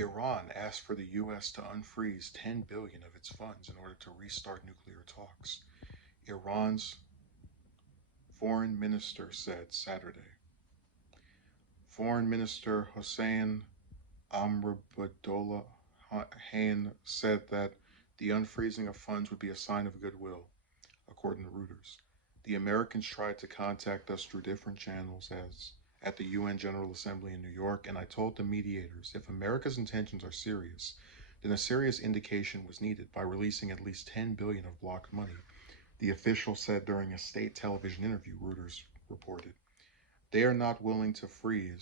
Iran asked for the U.S. to unfreeze 10 billion of its funds in order to restart nuclear talks. Iran's foreign minister said Saturday. Foreign Minister Hossein Amrabadollah said that the unfreezing of funds would be a sign of goodwill, according to Reuters. The Americans tried to contact us through different channels as at the UN General Assembly in New York, and I told the mediators if America's intentions are serious, then a serious indication was needed by releasing at least 10 billion of blocked money, the official said during a state television interview, Reuters reported. They are not willing to free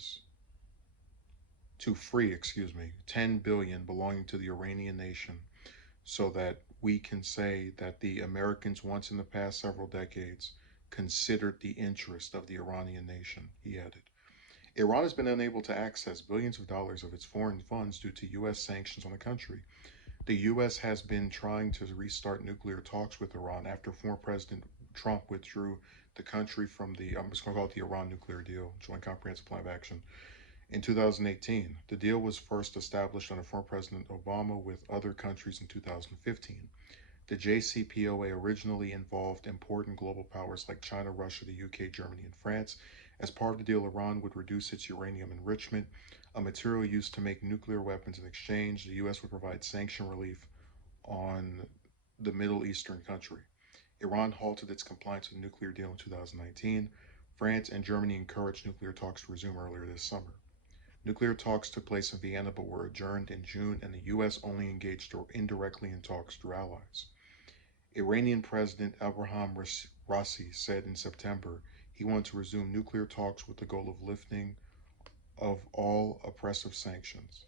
10 billion belonging to the Iranian nation so that we can say that the Americans once in the past several decades considered the interest of the Iranian nation, he added. Iran has been unable to access billions of dollars of its foreign funds due to U.S. sanctions on the country. The U.S. has been trying to restart nuclear talks with Iran after former President Trump withdrew the country from I'm just going to call it the Iran nuclear deal, Joint Comprehensive Plan of Action, in 2018. The deal was first established under former President Obama with other countries in 2015. The JCPOA originally involved important global powers like China, Russia, the UK, Germany, and France. As part of the deal, Iran would reduce its uranium enrichment, a material used to make nuclear weapons. In exchange, the U.S. would provide sanction relief on the Middle Eastern country. Iran halted its compliance with the nuclear deal in 2019. France and Germany encouraged nuclear talks to resume earlier this summer. Nuclear talks took place in Vienna but were adjourned in June, and the U.S. only engaged indirectly in talks through allies. Iranian President Abraham Raisi said in September he wanted to resume nuclear talks with the goal of lifting of all oppressive sanctions.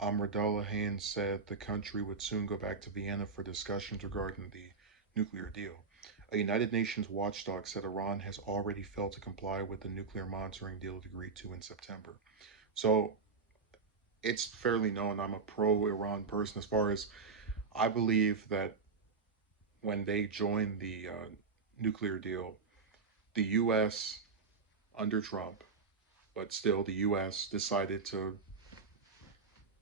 Amradollah said the country would soon go back to Vienna for discussions regarding the nuclear deal. A United Nations watchdog said Iran has already failed to comply with the nuclear monitoring deal it agreed to in September. So it's fairly known I'm a pro-Iran person as far as I believe that when they joined the nuclear deal, the U.S. under Trump, but still the U.S. decided to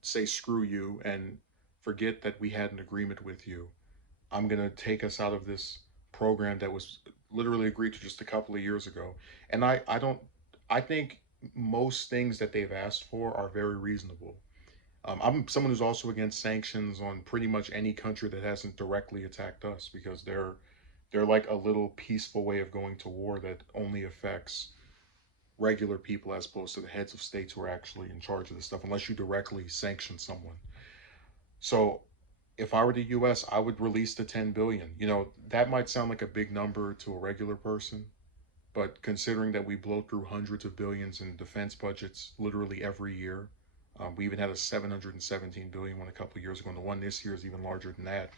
say screw you and forget that we had an agreement with you. I'm going to take us out of this program that was literally agreed to just a couple of years ago. And I think most things that they've asked for are very reasonable. I'm someone who's also against sanctions on pretty much any country that hasn't directly attacked us because they're like a little peaceful way of going to war that only affects regular people as opposed to the heads of states who are actually in charge of this stuff unless you directly sanction someone. So if I were the US, I would release the 10 billion. That might sound like a big number to a regular person, but considering that we blow through hundreds of billions in defense budgets literally every year, we even had a 717 billion one a couple of years ago, and the one this year is even larger than that.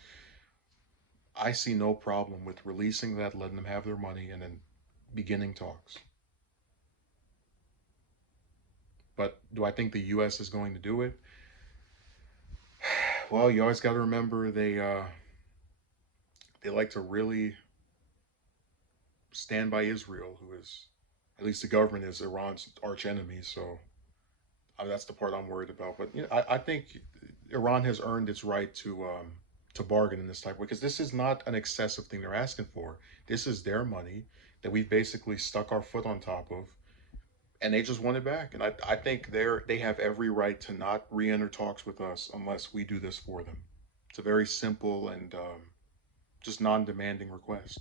I see no problem with releasing that, letting them have their money, and then beginning talks. But do I think the U.S. is going to do it? Well, you always got to remember they like to really stand by Israel, who is, at least the government is Iran's arch enemy. So that's the part I'm worried about. But I think Iran has earned its right to bargain in this type of way because this is not an excessive thing they're asking for. This is their money that we've basically stuck our foot on top of, and they just want it back. And I think they have every right to not re-enter talks with us unless we do this for them. It's a very simple and just non-demanding request.